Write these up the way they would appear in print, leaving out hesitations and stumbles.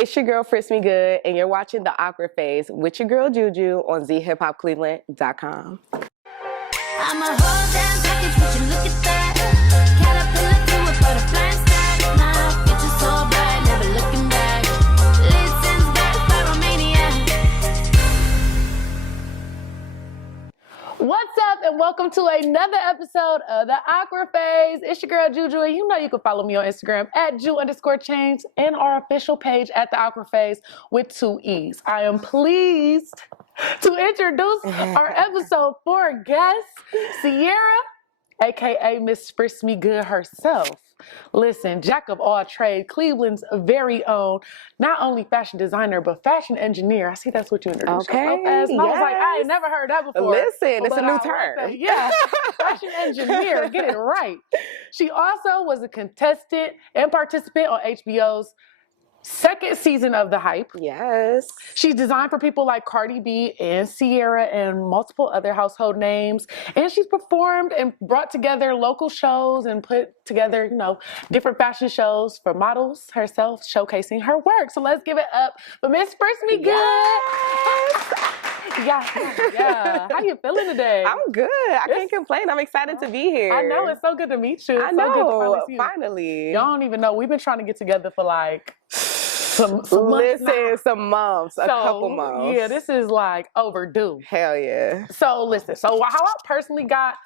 It's your girl, Frisk Me Good, and you're watching The Awkward Phase with your girl, Juju, on zhiphopcleveland.com. I'm a whole damn package, would you look at that? Caterpillar to a butterfly style. My future so bright, never looking back. Listens back, pyromania. What's up, and welcome to another episode of The Awkward Phase. It's your girl, Juju, and you know you can follow me on Instagram at Ju_change and our official page at The Awkward Phase with 2 E's. I am pleased to introduce our episode 4 guest, Sierra, aka Miss Frisk Me Good herself. Listen, jack of all trades, Cleveland's very own, not only fashion designer, but fashion engineer. I see that's what you introduced yourself as. And I was like, I ain't never heard that before. Listen, it's a new term. Yeah, fashion engineer, get it right. She also was a contestant and participant on HBO's second season of The Hype. Yes. She's designed for people like Cardi B and Sierra and multiple other household names. And she's performed and brought together local shows and put together, you know, different fashion shows for models herself, showcasing her work. So let's give it up for Miss Frisk Me Good. Yeah. How you feeling today? I'm good. I can't complain. I'm excited to be here. I know. It's so good to meet you. It's I know. So good to finally. Y'all don't even know. We've been trying to get together for like some months. Some months, a couple months. Yeah, this is like overdue. Hell yeah. So listen, how I personally got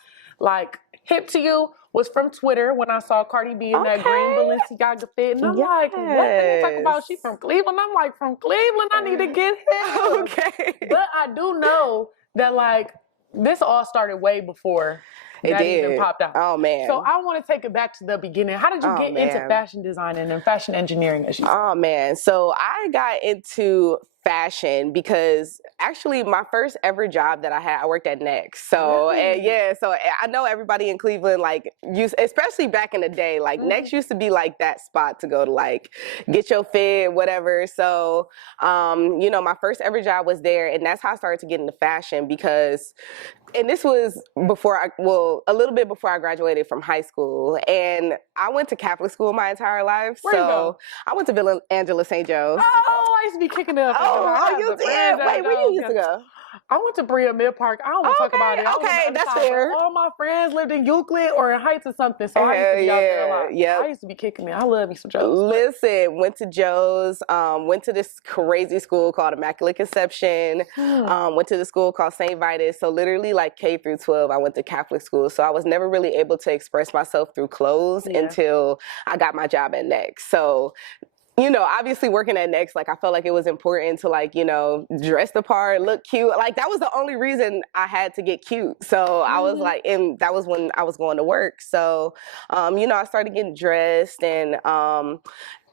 like hip to you was from Twitter when I saw Cardi B in that green Balenciaga fit. And I'm like, what did they talk about? She from Cleveland? I'm like, from Cleveland? I need to get hip. Okay. But I do know that like this all started way before that even popped out. Oh, man. So I want to take it back to the beginning. How did you get into fashion designing and fashion engineering, as you said? Oh, man. So I got into fashion because actually my first ever job that I had, I worked at Next. So, so I know everybody in Cleveland, like, especially back in the day, like Next used to be like that spot to go to like get your fit, whatever. So, you know, my first ever job was there, and that's how I started to get into fashion because, and this was a little bit before I graduated from high school, and I went to Catholic school my entire life. Where'd you go? I went to Villa Angela St. Joe's. Oh, I used to be kicking it up. Oh, you did? Wait, where you used to go? I went to Brea Mid Park. I don't want to talk about it. Okay, that's fair. All my friends lived in Euclid or in Heights or something, so I used to be out there a lot. Yep. I used to be kicking it. I love me some Joe's. Listen, went to Joe's, went to this crazy school called Immaculate Conception, went to the school called St. Vitus. So literally like K through 12, I went to Catholic school. So I was never really able to express myself through clothes until I got my job at Next. So, you know, obviously working at Next, like I felt like it was important to like, you know, dress the part, look cute. Like that was the only reason I had to get cute. So I was like, and that was when I was going to work. So, you know, I started getting dressed, and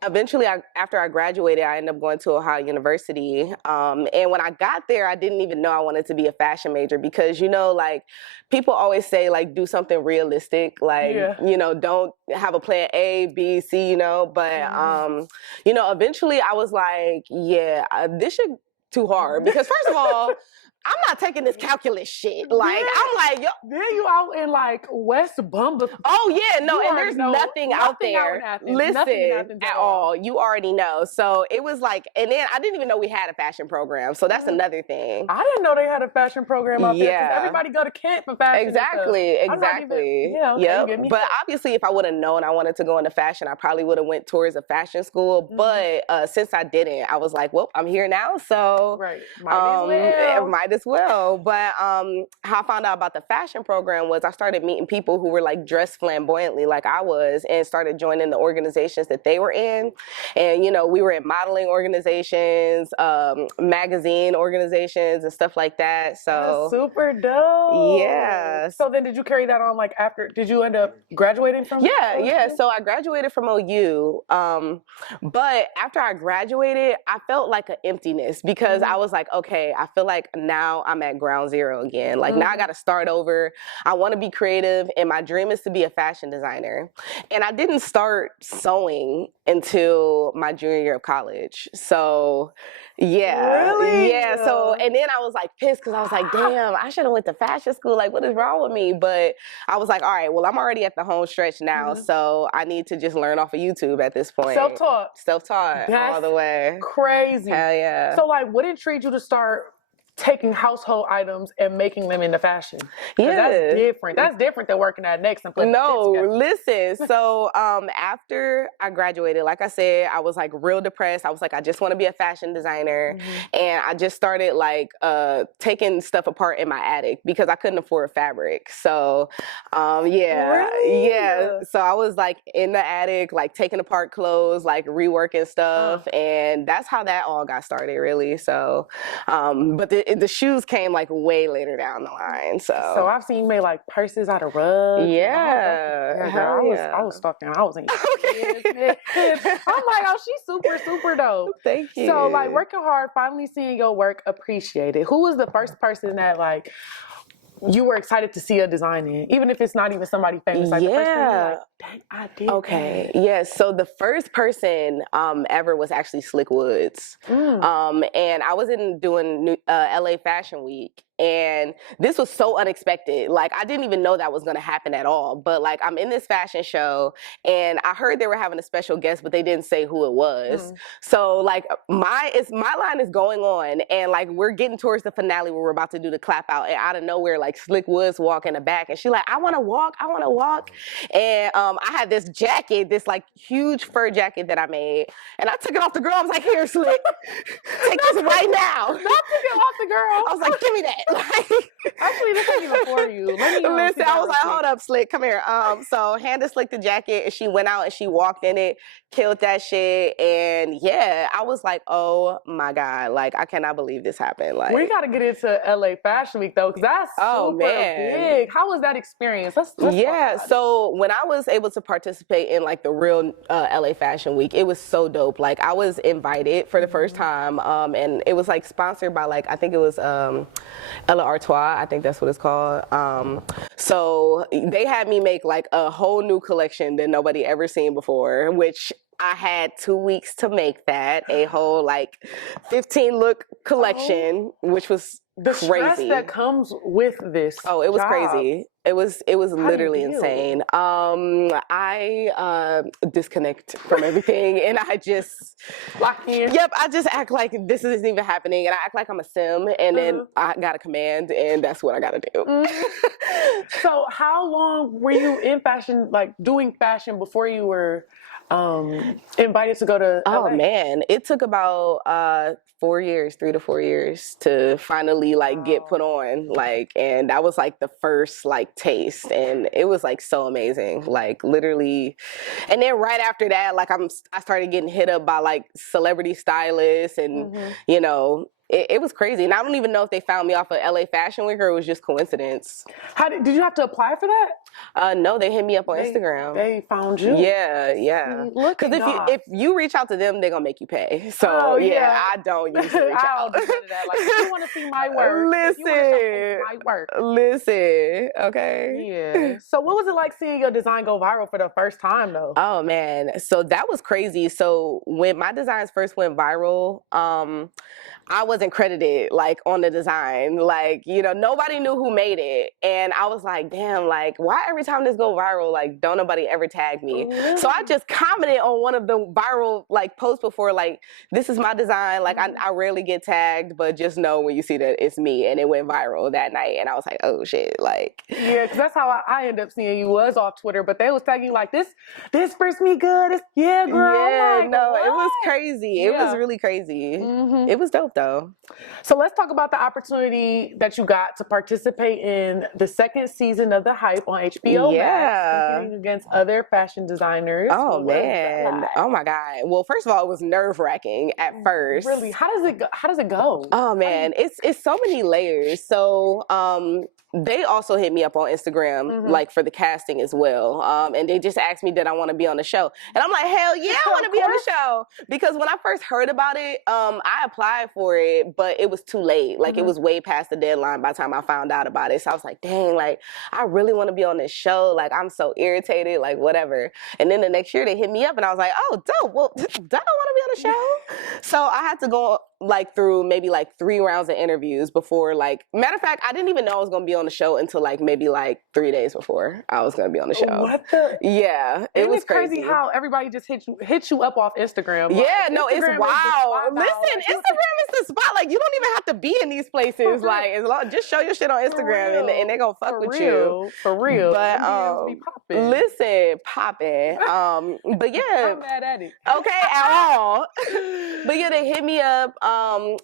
eventually, after I graduated, I ended up going to Ohio University. And when I got there, I didn't even know I wanted to be a fashion major because, you know, like people always say, like, do something realistic. Like, you know, don't have a plan A, B, C, you know. But, you know, eventually I was like, this shit too hard. Because first of all, I'm not taking this calculus shit. Like, I'm like, yo. Then you out in like West Bumba. Oh, yeah, no, and there's nothing out there. Listen, at all. You already know. So it was like, and then I didn't even know we had a fashion program. So that's another thing. I didn't know they had a fashion program out there. Because everybody go to camp for fashion. Exactly. But obviously, if I would have known I wanted to go into fashion, I probably would have went towards a fashion school. But since I didn't, I was like, well, I'm here now. So might as well. But how I found out about the fashion program was I started meeting people who were like dressed flamboyantly like I was, and started joining the organizations that they were in. And, you know, we were in modeling organizations, magazine organizations and stuff like that. So that's super dope. Yeah. So then did you carry that on like after, did you end up graduating from? Yeah. So I graduated from OU. But after I graduated, I felt like an emptiness because I was like, okay, I feel like now now I'm at ground zero again. Like now I got to start over. I want to be creative, and my dream is to be a fashion designer. And I didn't start sewing until my junior year of college. So yeah. Really? Yeah. So, and then I was like pissed because I was like, damn, I should have went to fashion school. Like, what is wrong with me? But I was like, all right, well, I'm already at the home stretch now. So I need to just learn off of YouTube at this point. Self-taught. Self-taught all the way. Crazy. Hell yeah. So like, what intrigued you to start taking household items and making them into fashion? Yeah. That's different. That's different than working at Next and putting No, the listen. So after I graduated, like I said, I was like real depressed. I was like, I just want to be a fashion designer. And I just started like taking stuff apart in my attic because I couldn't afford fabric. So yeah. So I was like in the attic, like taking apart clothes, like reworking stuff. And that's how that all got started really. So, but the shoes came like way later down the line. So I've seen you make like purses out of rugs. Yeah. I was stalking. I was in your I'm like, oh, she's super, super dope. Thank you. So like working hard, finally seeing your work appreciated. Who was the first person that like you were excited to see a design in, even if it's not even somebody famous? Like the first person you're like, dang, I did. Okay. Yes. So the first person ever was actually Slick Woods. And I was doing LA Fashion Week. And this was so unexpected. Like, I didn't even know that was going to happen at all. But, like, I'm in this fashion show, and I heard they were having a special guest, but they didn't say who it was. So, like, my line is going on, and, like, we're getting towards the finale where we're about to do the clap out. And out of nowhere, like, Slick Woods walk in the back, and she's like, I want to walk. And I had this jacket, this, like, huge fur jacket that I made. And I took it off the girl. I was like, here, Slick. Take this right now. Not took it off the girl. I was like, give me that. Like, actually, this ain't even for you. Let me listen, I was like, hold up, Slick, come here. So handed Slick the jacket, and she went out and she walked in it, killed that shit, and yeah, I was like, oh my god, like I cannot believe this happened. Like, we got to get into LA Fashion Week though, because that's super big. How was that experience? Let's yeah. So when I was able to participate in like the real LA Fashion Week, it was so dope. Like I was invited for the first time, and it was like sponsored by like I think it was Ella Artois, I think that's what it's called. So they had me make like a whole new collection that nobody ever seen before, which I had 2 weeks to make that, a whole like 15 look collection, which was the stress crazy. that comes with this. Oh, it was job. crazy. It was literally insane. I disconnect from everything and I just lock in. Yep, I just act like this isn't even happening, and I act like I'm a sim, and then I got a command, and that's what I got to do. So, how long were you in fashion, like doing fashion, before you were invited to go to LA? Oh man, it took about 4 years, 3 to 4 years to finally like get put on, like, and that was like the first like taste, and it was like so amazing, like literally. And then right after that, like I started getting hit up by like celebrity stylists, and you know. It was crazy, and I don't even know if they found me off of LA Fashion Week or it was just coincidence. How did you have to apply for that? No, they hit me up on Instagram. They found you. Yeah. Look, because if you reach out to them, they're gonna make you pay. So yeah, I don't usually reach out. I'll do that. Like, if you want to see my work, listen, okay. Yeah. So what was it like seeing your design go viral for the first time, though? Oh man, so that was crazy. So when my designs first went viral, I wasn't credited like on the design, like, you know, nobody knew who made it. And I was like, damn, like why every time this go viral, like don't nobody ever tag me? So I just commented on one of the viral like posts before, like, this is my design. Like I rarely get tagged, but just know when you see that it's me, and it went viral that night. And I was like, oh shit, like. Yeah, because that's how I ended up seeing you was off Twitter, but they was tagging you like this Frisk me good. Yeah, girl. Yeah, like, no, what? it was crazy. It was really crazy. It was dope though. So let's talk about the opportunity that you got to participate in the second season of The Hype on HBO Max, competing against other fashion designers. Oh man, oh my god. Well, first of all, it was nerve-wracking at first. Really? How does it go? Oh man, it's so many layers. So they also hit me up on Instagram, like for the casting as well. And they just asked me, did I want to be on the show? And I'm like, hell yeah, I want to be on the show. Because when I first heard about it, I applied for for it, but it was too late. Like, it was way past the deadline by the time I found out about it. So I was like, dang, like, I really want to be on this show. Like, I'm so irritated, like, whatever. And then the next year they hit me up and I was like, oh, dope. Well, I don't want to be on the show. So I had to go like through maybe like 3 rounds of interviews before, like, matter of fact, I didn't even know I was going to be on the show until like maybe like 3 days before I was going to be on the show. What the? Yeah, it was crazy how everybody just hit you up off Instagram. Yeah, like, no, Instagram it's wild. Listen, Instagram is the spot. Like, you don't even have to be in these places. Like, as long, just show your shit on Instagram and they're going to fuck with you. For real. But listen, popping. But yeah. I'm mad at it. Okay, at all. But yeah, they hit me up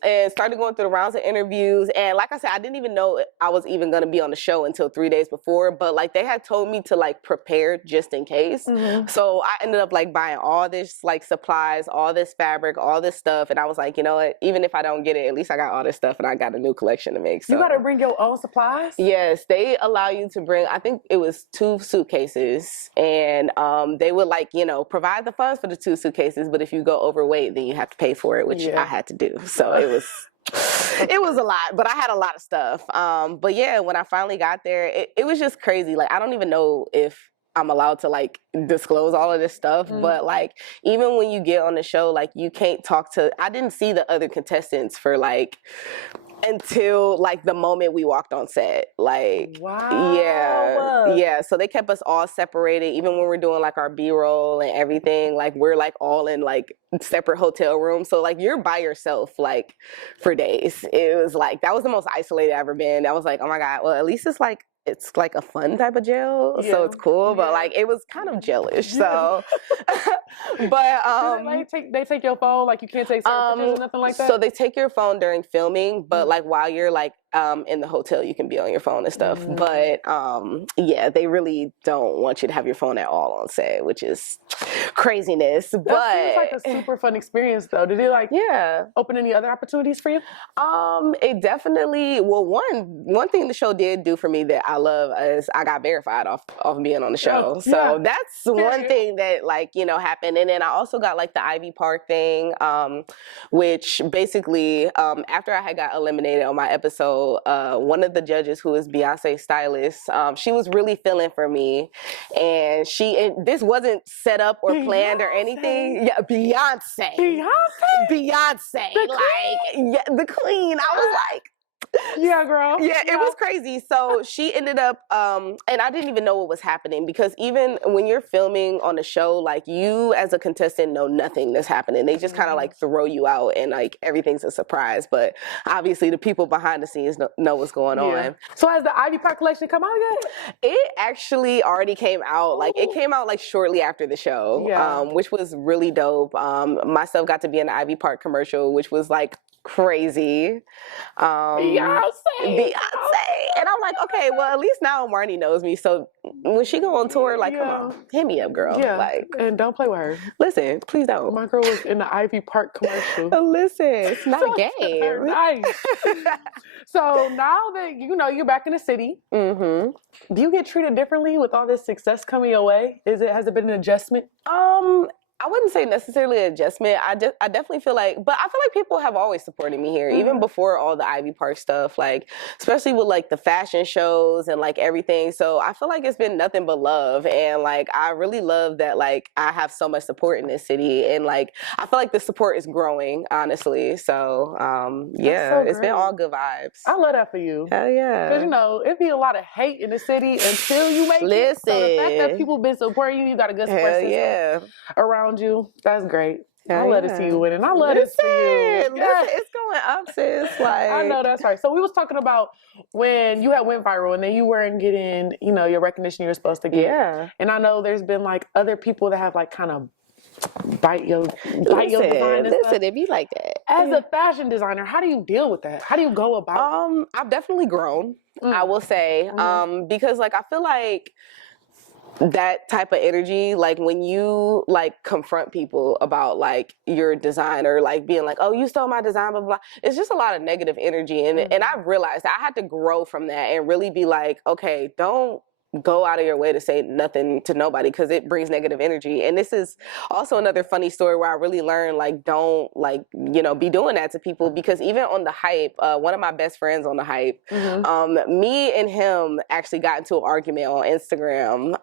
and started going through the rounds of interviews. And like I said, I didn't even know I was even going to be on the show until 3 days before. But like, they had told me to like prepare just in case. So I ended up like buying all this like supplies, all this fabric, all this stuff. And I was like, you know what? Even if I don't get it, at least I got all this stuff and I got a new collection to make. So. You got to bring your own supplies? Yes, they allow you to bring, I think it was 2 suitcases. And they would like, you know, provide the funds for the 2 suitcases. But if you go overweight, then you have to pay for it, which I had to do. So it was a lot, but I had a lot of stuff. But yeah, when I finally got there, it was just crazy. Like, I don't even know if I'm allowed to like disclose all of this stuff, but like, even when you get on the show, like, you can't talk to, I didn't see the other contestants for like, until like the moment we walked on set. Like, yeah, so they kept us all separated, even when we're doing like our B-roll and everything. Like, we're like all in like separate hotel rooms, so like you're by yourself like for days. It was like, that was the most isolated I've ever been. I was like, oh my god, well, at least it's like a fun type of jail, so it's cool. But like, it was kind of jailish. So, but they take your phone, like you can't take certain pictures or nothing like that. So they take your phone during filming, but like while you're like in the hotel, you can be on your phone and stuff. But yeah, they really don't want you to have your phone at all on set, which is craziness. But seems like a super fun experience, though. Did it like open any other opportunities for you? It definitely. Well, one thing the show did do for me that I love is I got verified off being on the show. So that's one thing that like, you know, happened. And then I also got like the Ivy Park thing, which basically after I had got eliminated on my episode, one of the judges, who is Beyonce's stylist, she was really feeling for me, and this wasn't set up or planned or anything. Yeah, Beyonce, the queen. I was like, yeah, girl. Yeah, it was crazy. So she ended up, and I didn't even know what was happening, because even when you're filming on the show, like, you as a contestant know nothing that's happening. They just kind of like throw you out and like everything's a surprise. But obviously the people behind the scenes know what's going on. So has the Ivy Park collection come out yet? It actually already came out. Like, it came out like shortly after the show, which was really dope. My stuff got to be in the Ivy Park commercial, which was like crazy. Beyonce. And I'm like, okay, well, at least now Marnie knows me. So when she go on tour, like, come on, hit me up, girl. Yeah. Like, and don't play with her. Listen, please don't. My girl was in the Ivy Park commercial. Listen, it's not a game. Nice. So now that you know you're back in the city, do you get treated differently with all this success coming your way? Has it been an adjustment? I wouldn't say necessarily an adjustment. I definitely feel like, but I feel like people have always supported me here, even before all the Ivy Park stuff, like, especially with like the fashion shows and like everything. So I feel like it's been nothing but love. And like, I really love that, like, I have so much support in this city. And like, I feel like the support is growing, honestly. So it's been all good vibes. I love that for you. Hell yeah. Because, you know, it'd be a lot of hate in the city until you make it. So the fact that people been supporting you, you got a good support system around you, that's great. I love to see you winning. I love to see you. Listen, it's going up, sis. Like, I know, that's right. So we was talking about when you had went viral and then you weren't getting, you know, your recognition you were supposed to get. Yeah. And I know there's been like other people that have like kind of bite your design. Listen, if you like that. As a fashion designer, how do you deal with that? How do you go about I've definitely grown, I will say. Because like, I feel like that type of energy, like when you like confront people about like your design, or like being like, oh, you stole my design, blah, blah, blah. It's just a lot of negative energy. And I've realized I had to grow from that and really be like, okay, don't go out of your way to say nothing to nobody because it brings negative energy. And this is also another funny story where I really learned, like, don't, like, you know, be doing that to people, because even on the hype, one of my best friends on the hype, me and him actually got into an argument on Instagram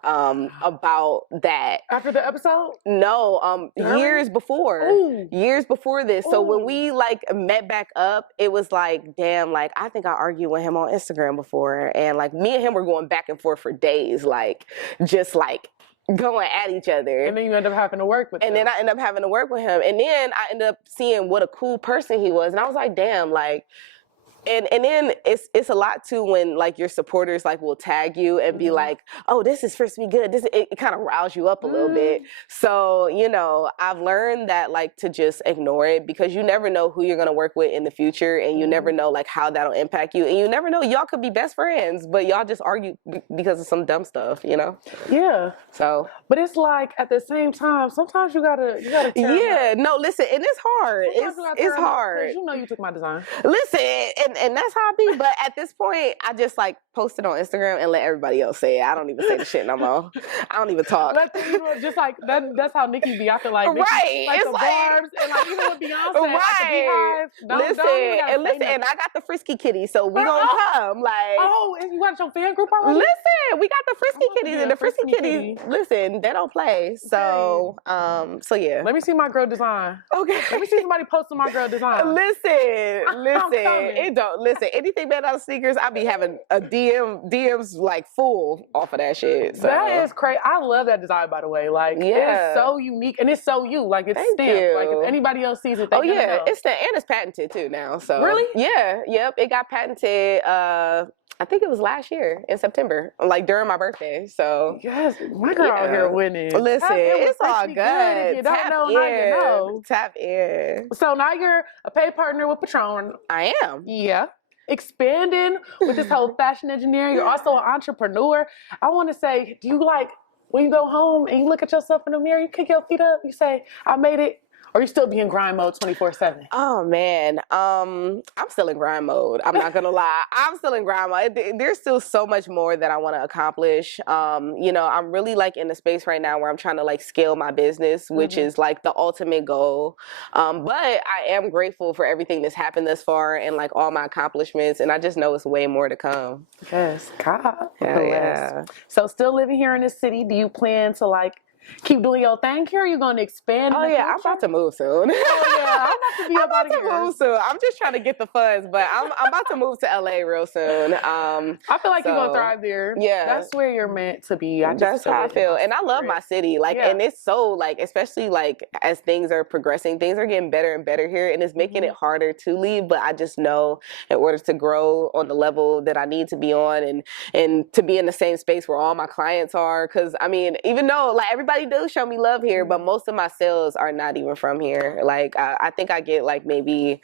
about that. After the episode? No, years before. Ooh. Years before this. So when Ooh. we like met back up, it was like, damn, like I think I argued with him on Instagram before. And like me and him were going back and forth for days, like just like going at each other. And then you end up having to work with him. And then I end up having to work with him. And then I ended up seeing what a cool person he was. And I was like, damn, like, and then it's a lot too when like your supporters like will tag you and be like, oh, this is Frisk be good. It kind of riles you up a little bit. So, you know, I've learned that like to just ignore it, because you never know who you're gonna work with in the future, and you never know like how that'll impact you, and you never know, y'all could be best friends, but y'all just argue because of some dumb stuff, you know? Yeah. So, but it's like at the same time, sometimes you gotta yeah, no, listen, and it's hard. It's hard. You know, you took my design. Listen, and that's how I be. But at this point, I just like post it on Instagram and let everybody else say it. I don't even say the shit no more. I don't even talk. Let the people just like that's how Nikki be. I feel like Nikki, right, like it's the like, barbs and like even with Beyonce, right. like the beehive. Listen, I got the Frisky kitty, so we gonna come. Like, oh, and you got your fan group already? Listen, we got the Frisky kitties, and the Frisky kitties. Listen, they don't play. So, so yeah. Let me see my girl design. Okay. Let me see somebody posting my girl design. Listen. It don't listen. Anything bad out of sneakers, I be having a DMs like full off of that shit. So. That is crazy. I love that design, by the way. Like, it's so unique and it's so you. Like, it's stamped. You. Like, if anybody else sees it, they know. It's stamped, and it's patented too now. So really, yep, it got patented. I think it was last year in September, like during my birthday. So yes, my girl out here winning. Listen, it's all good. If you don't know, now you know. Tap in. So now you're a paid partner with Patron. I am. Yeah. Expanding with this whole fashion engineering. You're also an entrepreneur. I want to say, do you like when you go home and you look at yourself in the mirror, you kick your feet up, you say, I made it? Or you still be in grind mode 24/7? Oh man, I'm still in grind mode. I'm not gonna lie, I'm still in grind mode. There's still so much more that I want to accomplish. You know, I'm really like in the space right now where I'm trying to like scale my business, which is like the ultimate goal. But I am grateful for everything that's happened thus far and like all my accomplishments, and I just know it's way more to come. Yes, God. Yeah. So still living here in this city, do you plan to like keep doing your thing here? Or are you going to expand? Oh yeah, I'm about to move soon. Oh yeah, I'm about to be about to move soon. I'm just trying to get the funds, but I'm about to move to LA real soon. I feel like you're gonna thrive there. Yeah, that's where you're meant to be. That's how I feel, and I love my city. Like, and it's so like, especially like as things are progressing, things are getting better and better here, and it's making it harder to leave. But I just know in order to grow on the level that I need to be on, and to be in the same space where all my clients are, because I mean, even though like everybody do show me love here, but most of my sales are not even from here. Like I think I get like maybe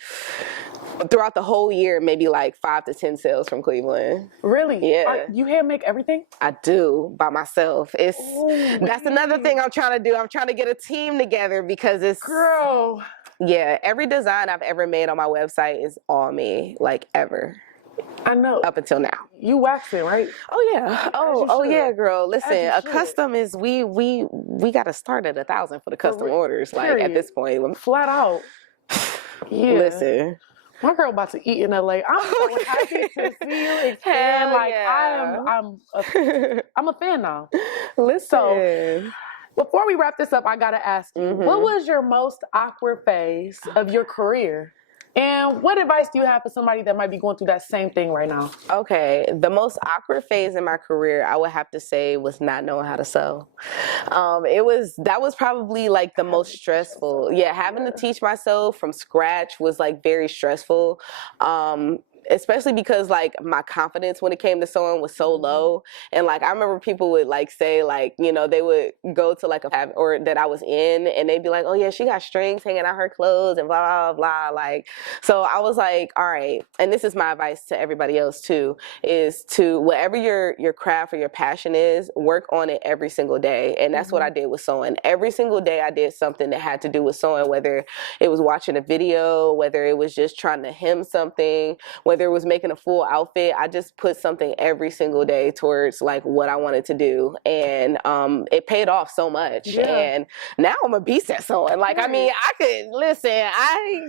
throughout the whole year, maybe like 5 to 10 sales from Cleveland. Really? Yeah. You hand make everything? I do by myself. That's another thing I'm trying to do. I'm trying to get a team together because it's girl. Yeah, every design I've ever made on my website is all me, like ever. I know. Up until now. You waxing, right? Oh yeah. Oh yeah, girl. Listen, a custom is we got to start at 1,000 for the custom orders. Like at this point, flat out. Yeah. Listen. My girl about to eat in LA. I'm so happy to see you expand. Like I'm a fan now. Listen. So, before we wrap this up, I gotta ask you, what was your most awkward phase of your career? And what advice do you have for somebody that might be going through that same thing right now? Okay, the most awkward phase in my career, I would have to say, was not knowing how to sew. That was probably like the most stressful. Yeah, having to teach myself from scratch was like very stressful. Especially because like my confidence when it came to sewing was so low, and like I remember people would like say like, you know, they would go to like a fab or that I was in, and they'd be like, oh yeah, she got strings hanging out her clothes and blah blah blah. Like, so I was like, all right, and this is my advice to everybody else too, is to whatever your craft or your passion is, work on it every single day. And that's what I did with sewing. Every single day I did something that had to do with sewing, whether it was watching a video, whether it was just trying to hem something, whether whether it was making a full outfit, I just put something every single day towards like what I wanted to do. And it paid off so much. Yeah. And now I'm a beast at sewing. Like, I mean, I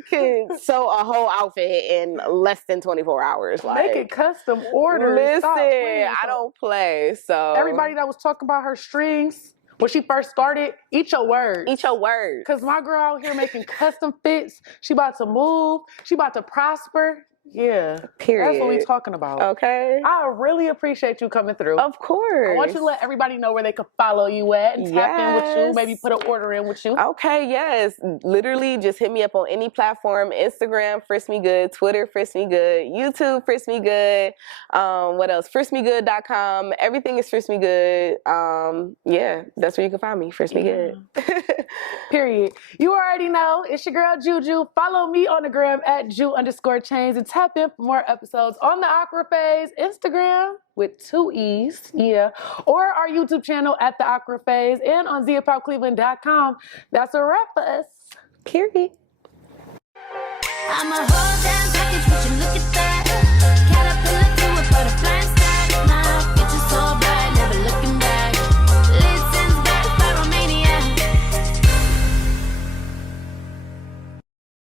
could sew a whole outfit in less than 24 hours. Like, Make it custom orders. listen, Stop playing. I don't play. So Everybody that was talking about her strings when she first started, eat your words. eat your words. Because my girl out here making custom fits. She about to move. She about to prosper. Yeah. Period. That's what we talking about. Okay. I really appreciate you coming through. Of course. I want you to let everybody know where they can follow you at and tap in with you. Maybe put an order in with you. Okay, yes. Literally just hit me up on any platform. Instagram, Frisk Me Good. Twitter, Frisk Me Good. YouTube, Frisk Me Good. What else? FriskMeGood.com. Everything is Frisk Me Good. Yeah, that's where you can find me. Frisk Me Good. Period. You already know. It's your girl, Juju. Follow me on the gram at Ju_Chains and tap in for more episodes on the Aqua Phase Instagram with 2 E's, or our YouTube channel at the Aqua Phase and on ZiaPopCleveland.com. That's a wrap for us. Period. I'm a whole damn package, would you look at that?